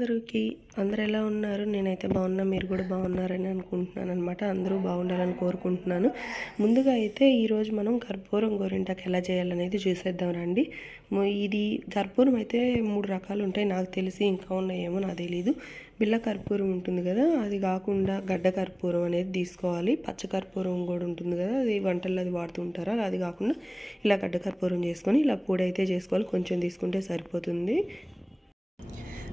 అందరికీ అందరూ ఎలా ఉన్నారు? నేనైతే బాగున్నా, మీరు కూడా బాగున్నారని అనుకుంటున్నాను అనమాట. అందరూ బాగుండాలని కోరుకుంటున్నాను. ముందుగా అయితే ఈరోజు మనం కర్పూరం గోరింటాకు ఎలా చేయాలనేది చూసేద్దాం రండి. ఇది కర్పూరం అయితే 3 రకాలు ఉంటాయి నాకు తెలిసి, ఇంకా ఉన్నాయేమో నాకు తెలీదు. బిళ్ళ కర్పూరం ఉంటుంది కదా, అది కాకుండా గడ్డ కర్పూరం అనేది తీసుకోవాలి. పచ్చ కర్పూరం కూడా ఉంటుంది కదా, అది వంటల్లో అది వాడుతుంటారా, అది కాకుండా ఇలా గడ్డ కర్పూరం చేసుకొని ఇలా పొడి అయితే చేసుకోవాలి. కొంచెం తీసుకుంటే సరిపోతుంది.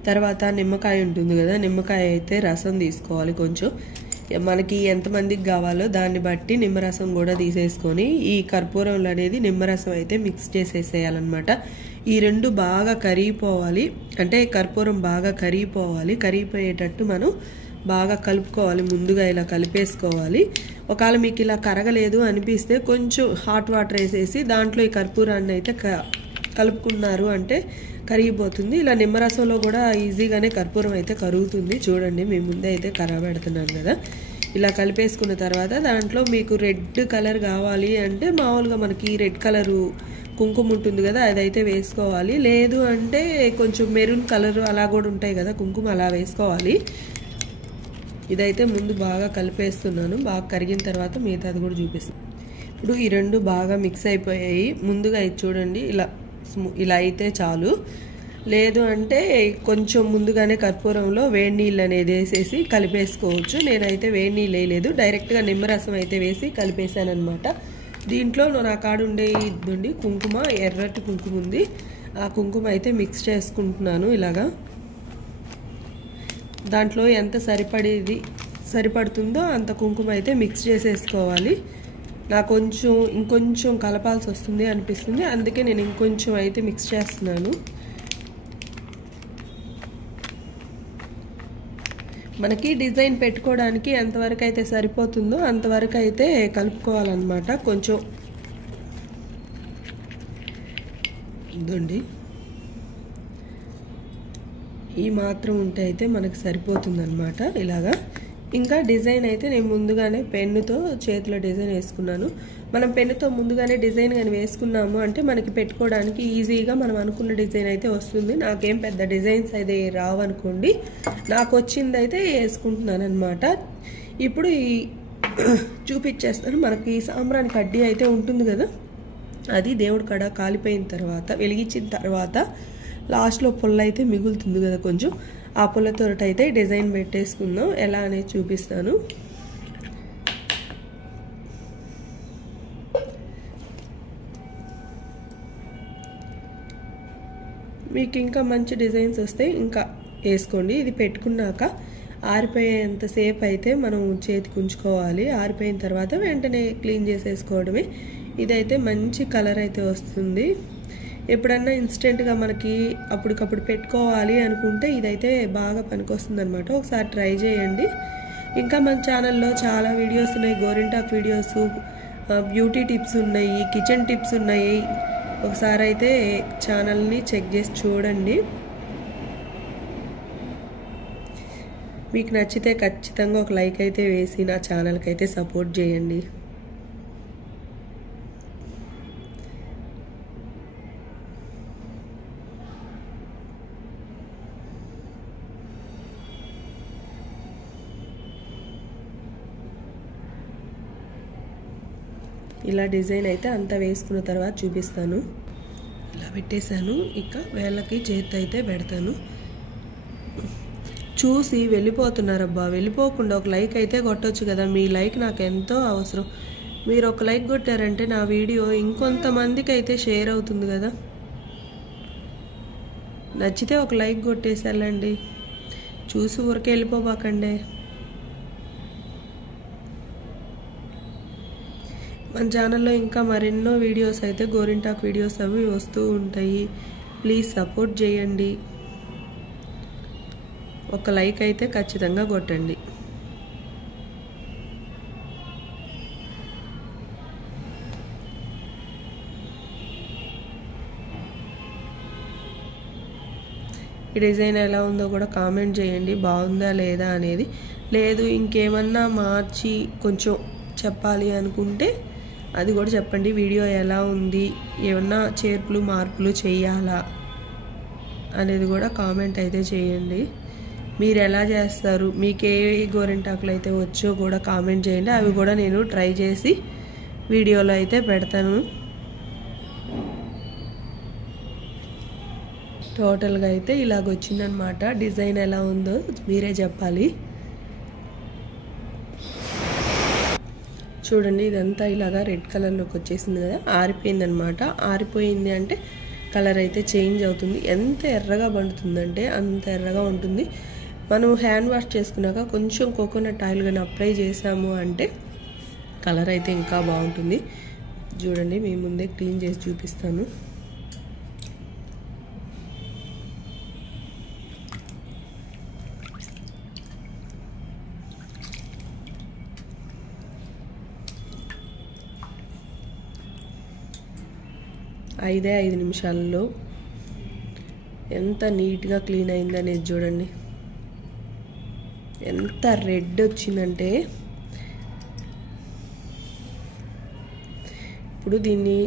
తర్వాత నిమ్మకాయ ఉంటుంది కదా, నిమ్మకాయ అయితే రసం తీసుకోవాలి. కొంచెం మనకి ఎంతమందికి కావాలో దాన్ని బట్టి నిమ్మరసం కూడా తీసేసుకొని ఈ కర్పూరంలో అనేది నిమ్మరసం అయితే మిక్స్ చేసేసేయాలన్నమాట. ఈ రెండు బాగా కరిగిపోవాలి, అంటే కర్పూరం బాగా కరిగిపోవాలి. కరిగిపోయేటట్టు మనం బాగా కలుపుకోవాలి. ముందుగా ఇలా కలిపేసుకోవాలి. ఒకవేళ మీకు ఇలా కరగలేదు అనిపిస్తే కొంచెం హాట్ వాటర్ వేసేసి దాంట్లో ఈ కర్పూరాన్ని అయితే కలుపుకున్నారు అంటే కరిగిపోతుంది. ఇలా నిమ్మరసంలో కూడా ఈజీగానే కర్పూరం అయితే కరుగుతుంది. చూడండి, మీ ముందే అయితే కరగబెడుతున్నాను కదా. ఇలా కలిపేసుకున్న తర్వాత దాంట్లో మీకు రెడ్ కలర్ కావాలి అంటే మామూలుగా మనకి రెడ్ కలరు కుంకుమ ఉంటుంది కదా, అదైతే వేసుకోవాలి. లేదు అంటే కొంచెం మెరూన్ కలర్ అలా కూడా ఉంటాయి కదా కుంకుమ, అలా వేసుకోవాలి. ఇదైతే ముందు బాగా కలిపేస్తున్నాను. బాగా కరిగిన తర్వాత మిగతా అది కూడా చూపిస్తాను. ఇప్పుడు ఈ రెండు బాగా మిక్స్ అయిపోయాయి. ముందుగా ఇది చూడండి, ఇలా అయితే చాలు. లేదు అంటే కొంచెం ముందుగానే కర్పూరంలో వేడి నీళ్ళు అనేది వేసేసి కలిపేసుకోవచ్చు. నేనైతే వేడి నీళ్ళు వేయలేదు, డైరెక్ట్గా నిమ్మరసం అయితే వేసి కలిపేశాను అనమాట. దీంట్లో నా కాడ ఉండే కుంకుమ, ఎర్రటి కుంకుమ ఉంది, ఆ కుంకుమ అయితే మిక్స్ చేసుకుంటున్నాను. ఇలాగా దాంట్లో ఎంత సరిపడుతుందో అంత కుంకుమ అయితే మిక్స్ చేసేసుకోవాలి. నాకు ఇంకొంచెం కలపాల్సి వస్తుంది అనిపిస్తుంది, అందుకే నేను ఇంకొంచెం అయితే మిక్స్ చేస్తున్నాను. మనకి డిజైన్ పెట్టుకోవడానికి ఎంతవరకు అయితే సరిపోతుందో అంతవరకు అయితే కలుపుకోవాలన్నమాట. కొంచెం ఇదండి, ఈ మాత్రం ఉంటే అయితే మనకు సరిపోతుంది అనమాట. ఇలాగా ఇంకా డిజైన్ అయితే నేను ముందుగానే పెన్నుతో చేతిలో డిజైన్ వేసుకున్నాను. మనం పెన్నుతో ముందుగానే డిజైన్ కానీ వేసుకున్నాము అంటే మనకి పెట్టుకోవడానికి ఈజీగా మనం అనుకున్న డిజైన్ అయితే వస్తుంది. నాకేం పెద్ద డిజైన్స్ అయితే రావనుకోండి, నాకు వచ్చింది అయితే వేసుకుంటున్నాను అనమాట. ఇప్పుడు ఈ చూపించేస్తాను. మనకి సాంబ్రాణి కడ్డీ అయితే ఉంటుంది కదా, అది దేవుడి కాడ కాలిపోయిన తర్వాత వెలిగించిన తర్వాత లాస్ట్లో పుల్ల అయితే మిగులుతుంది కదా కొంచెం, ఆ పుల్లతో అయితే డిజైన్ పెట్టేసుకుందాం. ఎలా అనేది చూపిస్తాను. మీకు ఇంకా మంచి డిజైన్స్ వస్తే ఇంకా వేసుకోండి. ఇది పెట్టుకున్నాక ఆరిపోయేంతసేపు అయితే మనం చేతికి ఉంచుకోవాలి. ఆరిపోయిన తర్వాత వెంటనే క్లీన్ చేసేసుకోవడమే. ఇదైతే మంచి కలర్ అయితే వస్తుంది. ఎప్పుడన్నా ఇన్స్టెంట్గా మనకి అప్పటికప్పుడు పెట్టుకోవాలి అనుకుంటే ఇదైతే బాగా పనికొస్తుంది అనమాట. ఒకసారి ట్రై చేయండి. ఇంకా మన ఛానల్లో చాలా వీడియోస్ ఉన్నాయి, గోరింటాకు వీడియోస్, బ్యూటీ టిప్స్ ఉన్నాయి, కిచెన్ టిప్స్ ఉన్నాయి. ఒకసారి అయితే ఛానల్ని చెక్ చేసి చూడండి. మీకు నచ్చితే ఖచ్చితంగా ఒక లైక్ అయితే వేసి నా ఛానల్కి అయితే సపోర్ట్ చేయండి. ఇలా డిజైన్ అయితే అంతా వేసుకున్న తర్వాత చూపిస్తాను. ఇలా పెట్టేశాను. ఇక వేళ్ళకి చేతి అయితే పెడతాను. చూసి వెళ్ళిపోతున్నారబ్బా, వెళ్ళిపోకుండా ఒక లైక్ అయితే కొట్టొచ్చు కదా. మీ లైక్ నాకు ఎంతో అవసరం. మీరు ఒక లైక్ కొట్టారంటే నా వీడియో ఇంకొంతమందికి అయితే షేర్ అవుతుంది కదా. నచ్చితే ఒక లైక్ కొట్టేసి వెళ్ళండి, చూసి ఊరికే వెళ్ళిపోబాకండి. మన ఛానల్లో ఇంకా మరెన్నో వీడియోస్ అయితే గోరింటాకు వీడియోస్ అవి వస్తూ ఉంటాయి. ప్లీజ్ సపోర్ట్ చేయండి. ఒక లైక్ అయితే ఖచ్చితంగా కొట్టండి. ఈ డిజైన్ ఎలా ఉందో కూడా కామెంట్ చేయండి, బాగుందా లేదా అనేది. లేదు ఇంకేమన్నా మార్చి కొంచెం చెప్పాలి అనుకుంటే అది కూడా చెప్పండి. వీడియో ఎలా ఉంది, ఏమన్నా చేర్పులు మార్పులు చేయాలా అనేది కూడా కామెంట్ అయితే చేయండి. మీరు ఎలా చేస్తారు, మీకు ఏ గోరింటాకులు అయితే వచ్చో కూడా కామెంట్ చేయండి. అవి కూడా నేను ట్రై చేసి వీడియోలో అయితే పెడతాను. టోటల్గా అయితే ఇలాగ వచ్చిందనమాట. డిజైన్ ఎలా ఉందో మీరే చెప్పాలి. చూడండి, ఇదంతా ఇలాగా రెడ్ కలర్లోకి వచ్చేసింది కదా, ఆరిపోయిందనమాట. ఆరిపోయింది అంటే కలర్ అయితే చేంజ్ అవుతుంది. ఎంత ఎర్రగా పండుతుందంటే అంత ఎర్రగా ఉంటుంది. మనం హ్యాండ్ వాష్ చేసుకున్నాక కొంచెం కోకోనట్ ఆయిల్ కానీ అప్లై చేసాము అంటే కలర్ అయితే ఇంకా బాగుంటుంది. చూడండి, మీ ముందే క్లీన్ చేసి చూపిస్తాను. ఐదే 5 నిమిషాల్లో ఎంత నీట్గా క్లీన్ అయిందనేది చూడండి. ఎంత రెడ్ వచ్చిందంటే ఇప్పుడు దీన్ని